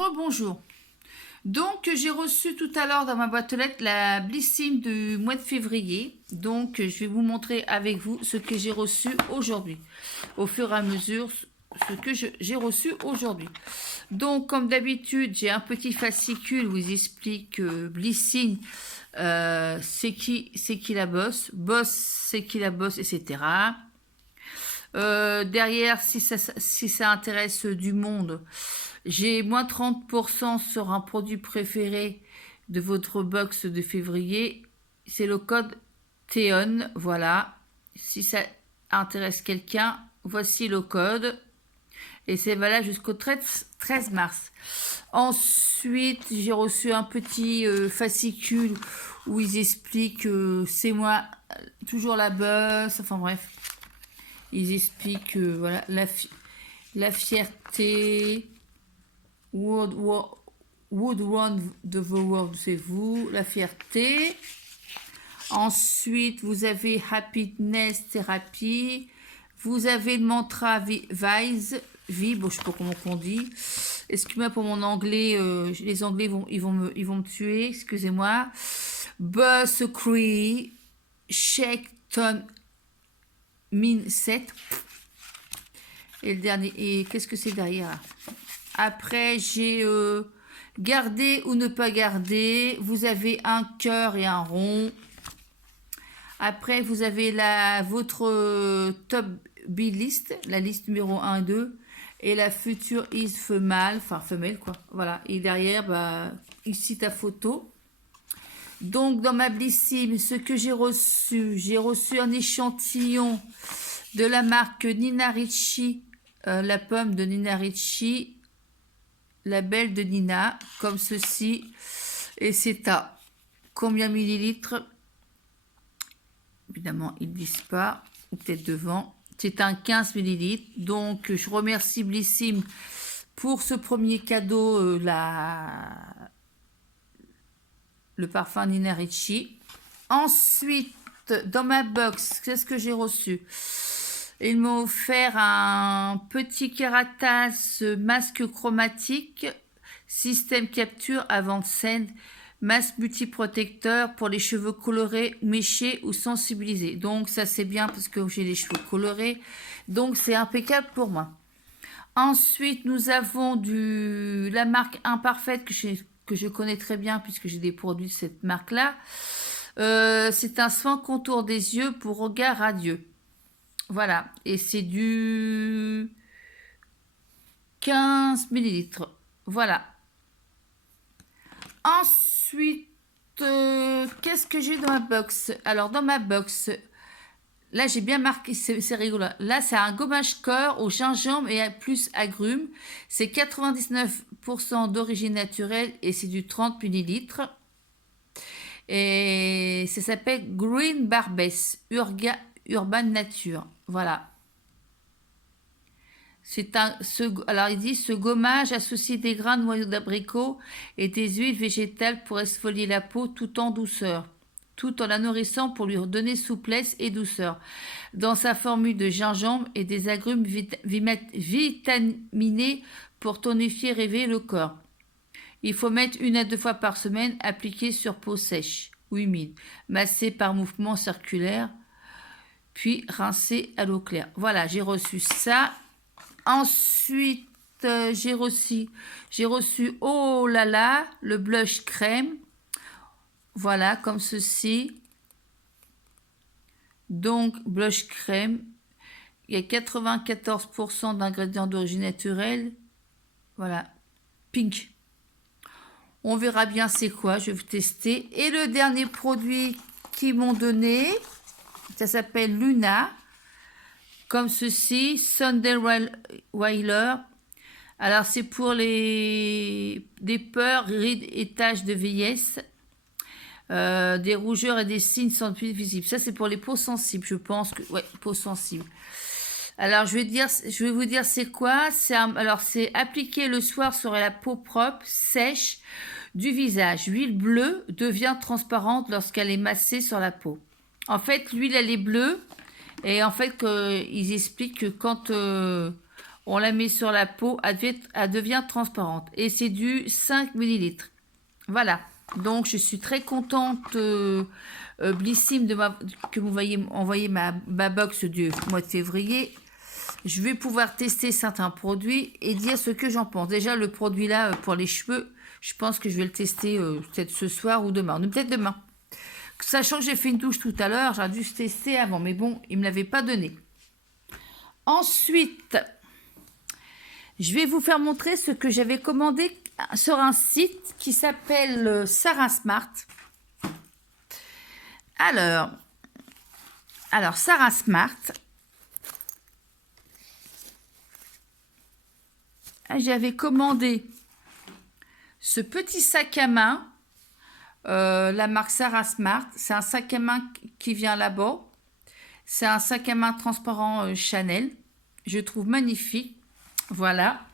Rebonjour. Donc, j'ai reçu tout à l'heure dans ma boîte aux lettres la Blissim du mois de février. Donc, je vais vous montrer avec vous ce que j'ai reçu aujourd'hui. Au fur et à mesure, ce que j'ai reçu aujourd'hui. Donc, comme d'habitude, j'ai un petit fascicule où ils expliquent Blissim, c'est qui la boss, c'est qui la boss, etc. Derrière, si ça intéresse du monde, j'ai moins 30% sur un produit préféré de votre box de février. C'est le code THEON. Voilà. Si ça intéresse quelqu'un, voici le code. Et c'est valable jusqu'au 13 mars. Ensuite, j'ai reçu un petit fascicule où ils expliquent c'est moi, toujours la boss. Enfin bref. Ils expliquent voilà, la fierté. Would run the world, c'est vous, la fierté. Ensuite, vous avez happiness thérapie. Vous avez le mantra vise, vie, bon, je sais pas comment on dit. Excusez-moi pour mon anglais, les anglais ils vont me tuer, excusez-moi. Boss Cree, Shake Ton Min 7. Et le dernier, et qu'est-ce que c'est derrière? Après, j'ai garder ou ne pas garder. Vous avez un cœur et un rond. Après, vous avez votre top B list, la liste numéro 1 et 2. Et la future is femelle, enfin femelle quoi. Voilà. Et derrière, bah, ici ta photo. Donc, dans ma Blissim, ce que j'ai reçu un échantillon de la marque Nina Ricci, la pomme de Nina Ricci. La belle de Nina, comme ceci. Et c'est à combien millilitres? Évidemment, ils ne disent pas, ou peut-être devant. C'est un 15 millilitres. Donc, je remercie Blissim pour ce premier cadeau, le parfum Nina Ricci. Ensuite, dans ma box, qu'est-ce que j'ai reçu? Ils m'ont offert un petit Keratas masque chromatique, système capture avant scène, masque multiprotecteur pour les cheveux colorés, méchés ou sensibilisés. Donc ça c'est bien parce que j'ai les cheveux colorés, donc c'est impeccable pour moi. Ensuite nous avons la marque Imparfaite que je connais très bien puisque j'ai des produits de cette marque-là. C'est un soin contour des yeux pour regard radieux. Voilà, et c'est du 15 millilitres. Voilà. Ensuite, qu'est-ce que j'ai dans ma box? Alors, dans ma box, là, j'ai bien marqué, c'est rigolo. Là, c'est un gommage corps au gingembre et plus agrumes. C'est 99% d'origine naturelle et c'est du 30 millilitres. Et ça s'appelle Green Barbès Urban Nature. Voilà. Alors il dit ce gommage associe des grains de noyaux d'abricot et des huiles végétales pour exfolier la peau tout en douceur, tout en la nourrissant pour lui donner souplesse et douceur. Dans sa formule de gingembre et des agrumes vitaminés pour tonifier et réveiller le corps. Il faut mettre 1 à 2 fois par semaine, appliqué sur peau sèche ou humide, massé par mouvement circulaire, puis rincer à l'eau claire. Voilà, j'ai reçu ça. Ensuite, j'ai reçu oh là là, le blush crème. Voilà, comme ceci. Donc, blush crème. Il y a 94% d'ingrédients d'origine naturelle. Voilà, pink. On verra bien c'est quoi, je vais vous tester. Et le dernier produit qu'ils m'ont donné, ça s'appelle Luna, comme ceci, Sunday Weiler. Alors c'est pour des peurs, rides et taches de vieillesse, des rougeurs et des signes sans plus visibles. Ça c'est pour les peaux sensibles, je pense que ouais, peaux sensibles. Alors je vais vous dire c'est quoi. Alors c'est appliqué le soir sur la peau propre, sèche du visage. L'huile bleue devient transparente lorsqu'elle est massée sur la peau. En fait, l'huile, elle est bleue. Et en fait, ils expliquent que quand On la met sur la peau, elle devient transparente. Et c'est du 5 ml. Voilà. Donc, je suis très contente, Blissim, que vous voyez envoyer ma box du mois de février. Je vais pouvoir tester certains produits et dire ce que j'en pense. Déjà, le produit là, pour les cheveux, je pense que je vais le tester peut-être ce soir ou demain. Peut-être demain. Sachant que j'ai fait une douche tout à l'heure, j'aurais dû tester avant. Mais bon, il ne me l'avait pas donné. Ensuite, je vais vous faire montrer ce que j'avais commandé sur un site qui s'appelle Sarah Smart. Alors Sarah Smart, j'avais commandé ce petit sac à main, la marque Sarah Smart. C'est un sac à main qui vient là-bas. C'est un sac à main transparent Chanel. Je trouve magnifique. Voilà.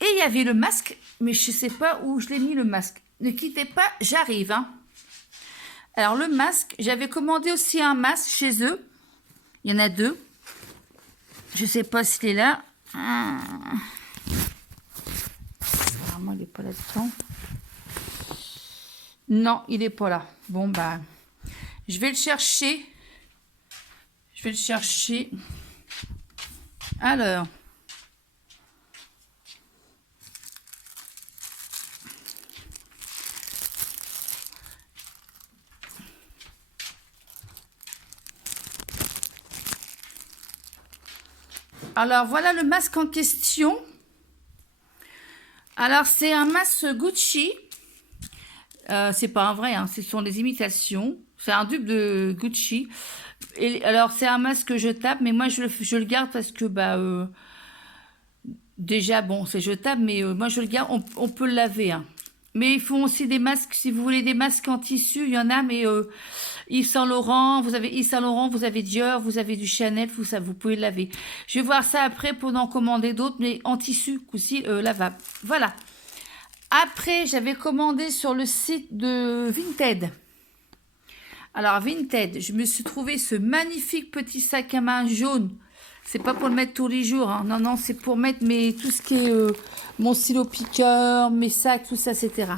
Et il y avait le masque, mais je ne sais pas où je l'ai mis le masque. Ne quittez pas, j'arrive. Hein. Alors le masque, j'avais commandé aussi un masque chez eux. Il y en a deux. Je ne sais pas s'il est là. Apparemment, il n'est pas là-dedans. Non, il n'est pas là. Bon, bah, je vais le chercher. Alors. Alors, voilà le masque en question. Alors, c'est un masque Gucci. C'est pas un vrai, hein, ce sont des imitations. C'est un dupe de Gucci. Et alors, c'est un masque jetable, mais moi, je le garde parce que, déjà, bon, c'est jetable, mais moi, je le garde. On peut le laver, hein. Mais ils font aussi des masques, si vous voulez des masques en tissu, il y en a, mais Yves Saint Laurent, vous avez Yves Saint Laurent, vous avez Dior, vous avez du Chanel, vous pouvez le laver. Je vais voir ça après pour en commander d'autres, mais en tissu aussi lavable. Voilà. Après, j'avais commandé sur le site de Vinted. Alors, Vinted, je me suis trouvé ce magnifique petit sac à main jaune. C'est pas pour le mettre tous les jours, hein. Non, non, c'est pour mettre tout ce qui est mon stylo piqueur, mes sacs, tout ça, etc.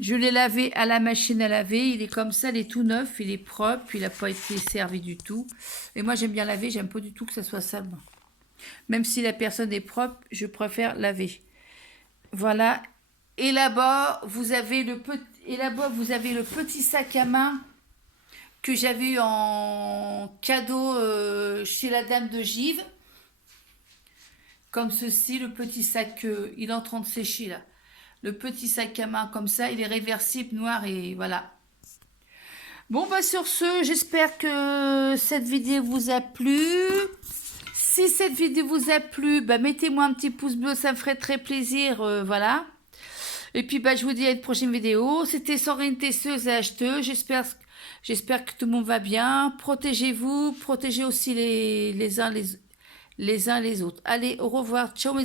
Je l'ai lavé à la machine à laver. Il est comme ça, il est tout neuf, il est propre, il n'a pas été servi du tout. Et moi, j'aime bien laver, j'aime pas du tout que ça soit sale. Même si la personne est propre, je préfère laver. Voilà. Et là-bas, vous avez le petit sac à main que j'avais eu en cadeau chez la dame de Givre. Comme ceci, le petit sac, il est en train de sécher là. Le petit sac à main comme ça, il est réversible, noir et voilà. Bon, bah sur ce, j'espère que cette vidéo vous a plu. Si cette vidéo vous a plu, bah mettez-moi un petit pouce bleu, ça me ferait très plaisir, voilà. Et puis, bah, je vous dis à une prochaine vidéo. C'était Sandrine Tesseuse et acheteuse. J'espère que tout le monde va bien. Protégez-vous. Protégez aussi les uns les autres. Allez, au revoir. Ciao mes